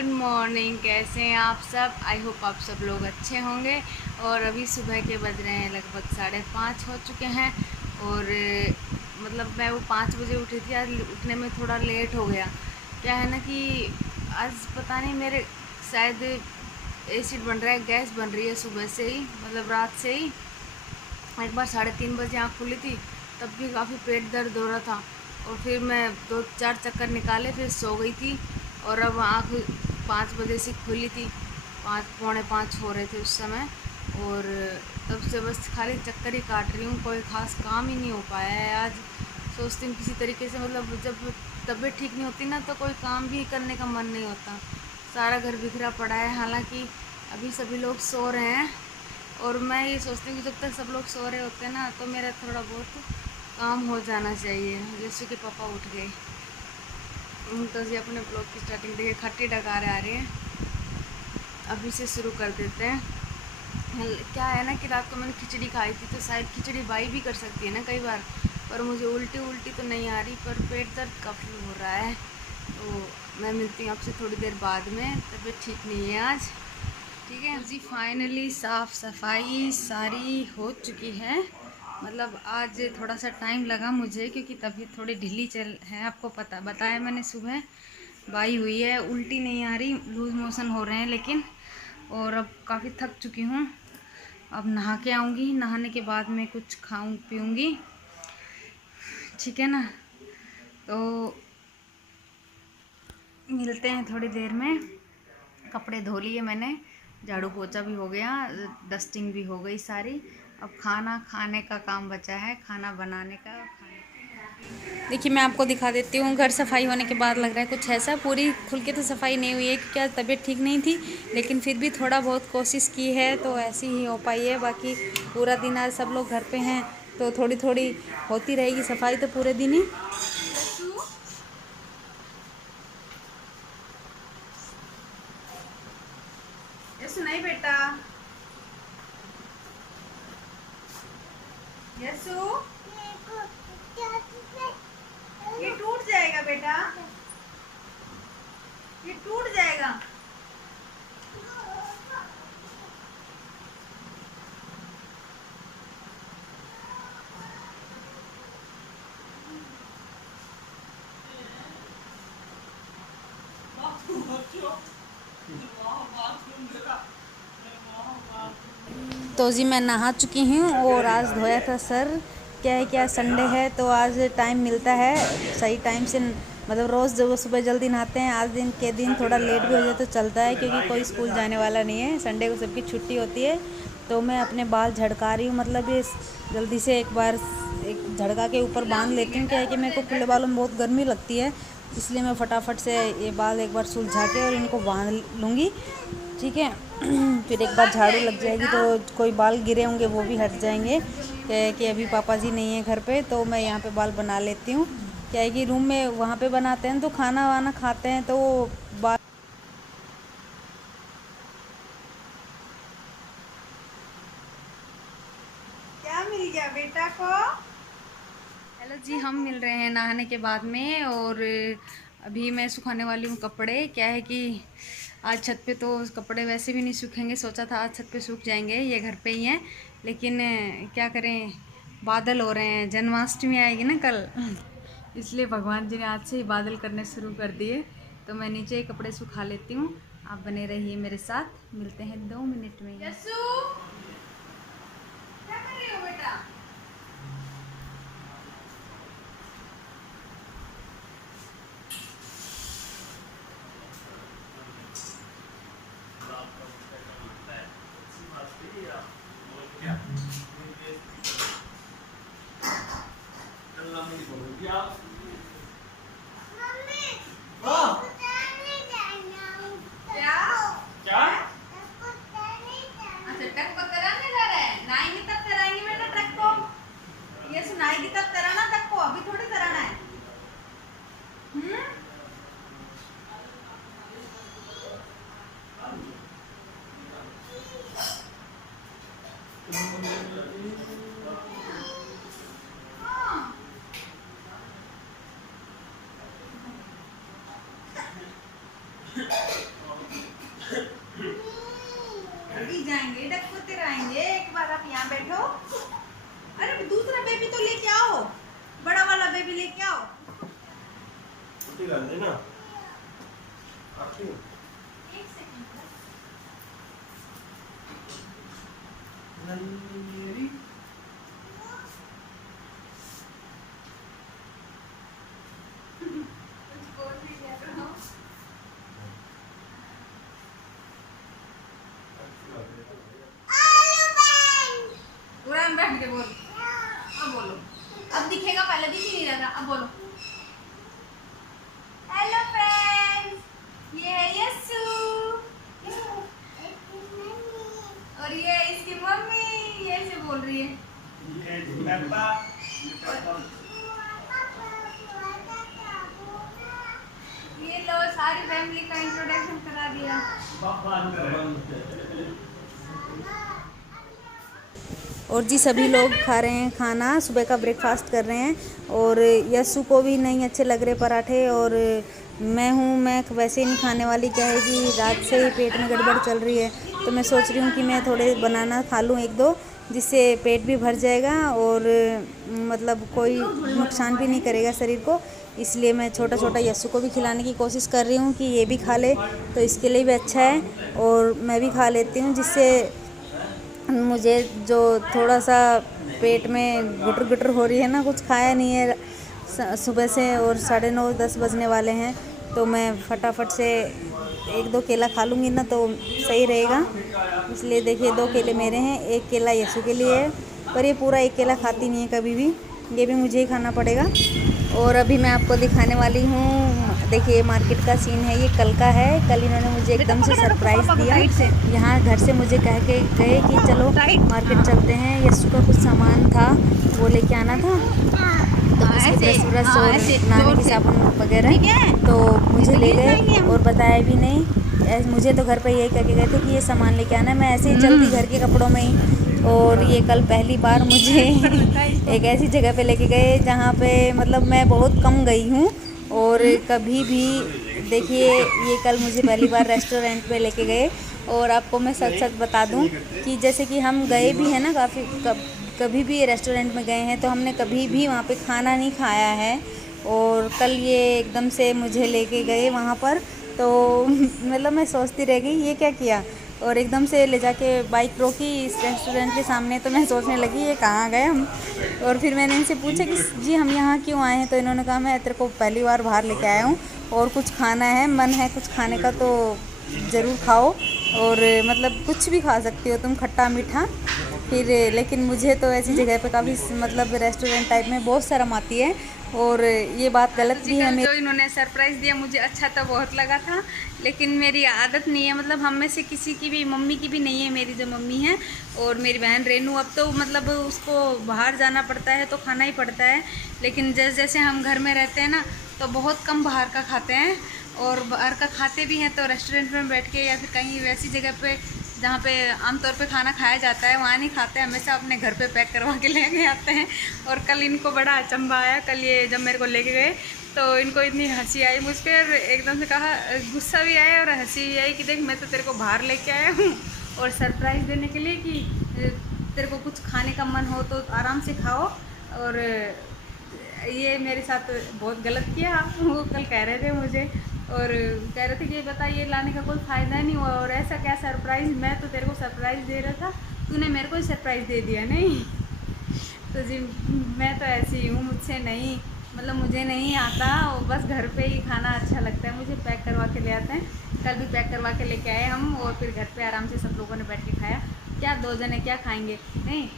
Good morning. कैसे हैं आप सब? आई होप आप सब लोग अच्छे होंगे। और अभी सुबह के बज रहे हैं लगभग 5:30 हो चुके हैं। और मतलब मैं वो 5 बजे उठी थी। आज उठने में थोड़ा लेट हो गया। क्या है ना कि आज पता नहीं मेरे शायद एसिड बन रहा है, गैस बन रही है सुबह से ही, मतलब रात से ही। एक बार 3:30 बजे आँख खुली थी, तब भी काफ़ी पेट दर्द हो रहा था। और फिर मैं 2-4 चक्कर निकाले, फिर सो गई थी। और अब आँख 5 बजे से खुली थी, 5 पौने 5 हो रहे थे उस समय। और तब से बस खाली चक्कर ही काट रही हूँ, कोई ख़ास काम ही नहीं हो पाया है आज। सोचती हूँ किसी तरीके से, मतलब जब तबीयत ठीक नहीं होती ना, तो कोई काम भी करने का मन नहीं होता। सारा घर बिखरा पड़ा है, हालांकि अभी सभी लोग सो रहे हैं। और मैं ये सोचती हूँ कि जब तक सब लोग सो रहे होते हैं ना, तो मेरा थोड़ा बहुत काम हो जाना चाहिए। जैसे कि पापा उठ गए, तो जी अपने ब्लॉग की स्टार्टिंग देखिए, खट्टी डकारे आ रही हैं। अभी से शुरू कर देते हैं। क्या है ना कि रात को मैंने खिचड़ी खाई थी, तो शायद खिचड़ी बाई भी कर सकती है ना कई बार। पर मुझे उल्टी उल्टी तो नहीं आ रही, पर पेट दर्द काफ़ी हो रहा है। तो मैं मिलती हूँ आपसे थोड़ी देर बाद में। तबीयत ठीक नहीं है आज। ठीक है जी, फाइनली साफ़ सफाई सारी हो चुकी है। मतलब आज थोड़ा सा टाइम लगा मुझे, क्योंकि तबीयत थोड़ी ढीली चल है। आपको पता बताया मैंने, सुबह बाई हुई है, उल्टी नहीं आ रही, लूज़ मोशन हो रहे हैं लेकिन। और अब काफ़ी थक चुकी हूँ। अब नहा के आऊँगी, नहाने के बाद में कुछ खाऊँ पीऊँगी, ठीक है ना। तो मिलते हैं थोड़ी देर में। कपड़े धो लिए मैंने, झाड़ू पोछा भी हो गया, डस्टिंग भी हो गई सारी। अब खाना खाने का काम बचा है, खाना बनाने का। देखिए मैं आपको दिखा देती हूँ। घर सफाई होने के बाद लग रहा है कुछ ऐसा, पूरी खुल के तो सफाई नहीं हुई है क्योंकि आज तबीयत ठीक नहीं थी। लेकिन फिर भी थोड़ा बहुत कोशिश की है, तो ऐसी ही हो पाई है। बाकी पूरा दिन आज सब लोग घर पे हैं, तो थोड़ी थोड़ी होती रहेगी सफाई तो पूरे दिन ही। यस नहीं बेटा, यसु ये टूट जाएगा बेटा, ये टूट जाएगा। तो जी मैं नहा चुकी हूँ और आज धोया था सर। क्या है, क्या संडे है तो आज टाइम मिलता है सही टाइम से। मतलब रोज़ जब सुबह जल्दी नहाते हैं, आज दिन के दिन थोड़ा लेट भी हो जाए तो चलता है, क्योंकि कोई स्कूल जाने वाला नहीं है। संडे को सबकी छुट्टी होती है। तो मैं अपने बाल झड़का रही हूँ, मतलब ये जल्दी से एक बार एक झड़का के ऊपर बांध लेती हूँ। क्या है कि मेरे को खुले बालों में बहुत गर्मी लगती है, इसलिए मैं फटाफट से ये बाल एक बार सुलझा के और इनको बांध लूँगी, ठीक है। फिर एक बार झाड़ू लग जाएगी तो कोई बाल गिरे होंगे वो भी हट जाएंगे। क्या है कि अभी पापा जी नहीं है घर पे, तो मैं यहाँ पे बाल बना लेती हूँ। क्या है कि रूम में वहाँ पे बनाते हैं तो खाना वाना खाते हैं, तो बाल क्या मिल गया बेटा को। हेलो जी, हम मिल रहे हैं नहाने के बाद में। और अभी मैं सुखाने वाली हूँ कपड़े। क्या है कि आज छत पे तो कपड़े वैसे भी नहीं सूखेंगे, सोचा था आज छत पे सूख जाएंगे, ये घर पे ही हैं। लेकिन क्या करें, बादल हो रहे हैं, जन्माष्टमी आएगी ना कल, इसलिए भगवान जी ने आज से ही बादल करने शुरू कर दिए। तो मैं नीचे ही कपड़े सुखा लेती हूँ। आप बने रहिए मेरे साथ, मिलते हैं 2 मिनट में। यस्सु, क्या कर रही हो बेटा? अभी थोड़ी कराना है। डाल देना आखिर। एक सेकंड नन्हेरी कुछ बोल भी दिया करो। उड़ान बैठ के बोल। अब बोलो, अब दिखेगा, पहले दिख ही नहीं रहा था, अब बोलो। हेलो फ्रेंड्स, ये है यस्सू और ये इसकी मम्मी, ये ऐसे बोल रही है। ये लो, सारी फैमिली का इंट्रोडक्शन करा दिया। और जी सभी लोग खा रहे हैं खाना, सुबह का ब्रेकफास्ट कर रहे हैं। और यस्सू को भी नहीं अच्छे लग रहे पराठे, और मैं वैसे ही नहीं खाने वाली। क्या है कि रात से ही पेट में गड़बड़ चल रही है, तो मैं सोच रही हूँ कि मैं थोड़े बनाना खा लूँ एक दो, जिससे पेट भी भर जाएगा और मतलब कोई नुकसान भी नहीं करेगा शरीर को। इसलिए मैं छोटा छोटा यस्सू को भी खिलाने की कोशिश कर रही हूँ कि ये भी खा ले, तो इसके लिए भी अच्छा है और मैं भी खा लेती हूँ, जिससे मुझे जो थोड़ा सा पेट में गुटर गुटर हो रही है ना, कुछ खाया नहीं है सुबह से और 9:30-10 बजने वाले हैं, तो मैं फटाफट से एक दो केला खा लूँगी ना तो सही रहेगा। इसलिए देखिए 2 केले मेरे हैं, 1 केला यस्सू के लिए है, पर ये पूरा 1 केला खाती नहीं है कभी भी, ये भी मुझे ही खाना पड़ेगा। और अभी मैं आपको दिखाने वाली हूँ, देखिए मार्केट का सीन है, ये कल का है। कल इन्होंने मुझे एकदम से सरप्राइज़ दिया। यहाँ घर से मुझे कह के गए कि चलो मार्केट चलते हैं, यस्सू का कुछ सामान था वो लेके आना था, तो उसके ब्रश व्रश और नानी की साबुन वगैरह, तो मुझे ले गए और बताया भी नहीं। मुझे तो घर पे यही कह के गए थे कि ये सामान लेके आना है, मैं ऐसे ही चलती घर के कपड़ों में ही। और ये कल पहली बार मुझे एक ऐसी जगह पे लेके गए जहाँ पे मतलब मैं बहुत कम गई हूँ, और कभी भी देखिए ये कल मुझे पहली बार रेस्टोरेंट पे लेके गए। और आपको मैं सच सच बता दूँ कि जैसे कि हम गए भी हैं ना कभी भी रेस्टोरेंट में गए हैं, तो हमने कभी भी वहाँ पे खाना नहीं खाया है, और कल ये एकदम से मुझे लेके गए वहाँ पर, तो मतलब मैं सोचती रह गई ये क्या किया, और एकदम से ले जाके बाइक रोकी इस रेस्टोरेंट के सामने, तो मैं सोचने लगी ये कहाँ गए हम। और फिर मैंने इनसे पूछा कि जी हम यहाँ क्यों आए हैं, तो इन्होंने कहा मैं तेरे को पहली बार बाहर लेके आया हूँ और कुछ खाना है, मन है कुछ खाने का तो ज़रूर खाओ, और मतलब कुछ भी खा सकती हो तुम, खट्टा मीठा। फिर लेकिन मुझे तो ऐसी जगह पे काफ़ी मतलब रेस्टोरेंट टाइप में बहुत शर्म आती है, और ये बात गलत भी है। तो इन्होंने सरप्राइज़ दिया, मुझे अच्छा तो बहुत लगा था, लेकिन मेरी आदत नहीं है, मतलब हम में से किसी की भी, मम्मी की भी नहीं है, मेरी जो मम्मी है और मेरी बहन रेनू, अब तो मतलब उसको बाहर जाना पड़ता है तो खाना ही पड़ता है, लेकिन जैसे जैसे हम घर में रहते हैं ना तो बहुत कम बाहर का खाते हैं, और बाहर का खाते भी हैं तो रेस्टोरेंट में बैठ के या फिर कहीं वैसी जगह पे जहाँ पे आमतौर पे खाना खाया जाता है वहाँ नहीं खाते, हमेशा अपने घर पे पैक करवा के लेके आते हैं। और कल इनको बड़ा अचंभा आया, कल ये जब मेरे को लेके गए तो इनको इतनी हंसी आई मुझ पर, एकदम से कहा, गुस्सा भी आया और हंसी भी आई कि देख मैं तो तेरे को बाहर लेके आया हूँ और सरप्राइज़ देने के लिए कि तेरे को कुछ खाने का मन हो तो आराम से खाओ। और ये मेरे साथ बहुत गलत किया, वो कल कह रहे थे मुझे, और कह रहे थे कि बता ये लाने का कोई फ़ायदा नहीं हुआ, और ऐसा क्या सरप्राइज़, मैं तो तेरे को सरप्राइज़ दे रहा था, तूने मेरे को ही सरप्राइज़ दे दिया नहीं। तो जी मैं तो ऐसी हूँ, मुझसे नहीं, मतलब मुझे नहीं आता, बस घर पे ही खाना अच्छा लगता है मुझे, पैक करवा के ले आते हैं। कल भी पैक करवा के लेके आए हम, और फिर घर पे आराम से सब लोगों ने बैठ के खाया। क्या 2 जने क्या खाएंगे, नहीं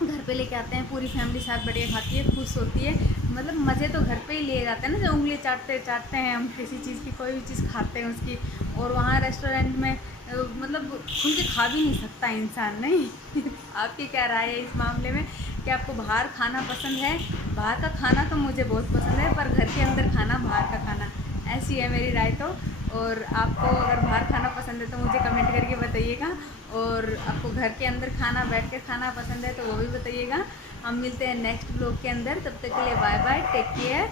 घर पे लेके आते हैं, पूरी फैमिली साथ बढ़िया खाती है, खुश होती है, मतलब मज़े तो घर पे ही लिए जाते हैं ना, जो उंगली चाटते हैं हम किसी चीज़ की, कोई भी चीज़ खाते हैं उसकी, और वहाँ रेस्टोरेंट में मतलब खुल के खा भी नहीं सकता इंसान, नहीं। आपकी क्या राय है इस मामले में कि आपको बाहर खाना पसंद है? बाहर का खाना तो मुझे बहुत पसंद है, पर घर के अंदर खाना, बाहर का खाना, ऐसी है मेरी राय तो। और आपको अगर बाहर खाना पसंद है तो मुझे कमेंट करके बताइएगा, और आपको घर के अंदर खाना, बैठ कर खाना पसंद है तो वो भी बताइएगा। हम मिलते हैं नेक्स्ट ब्लॉग के अंदर, तब तक के लिए बाय बाय, टेक केयर।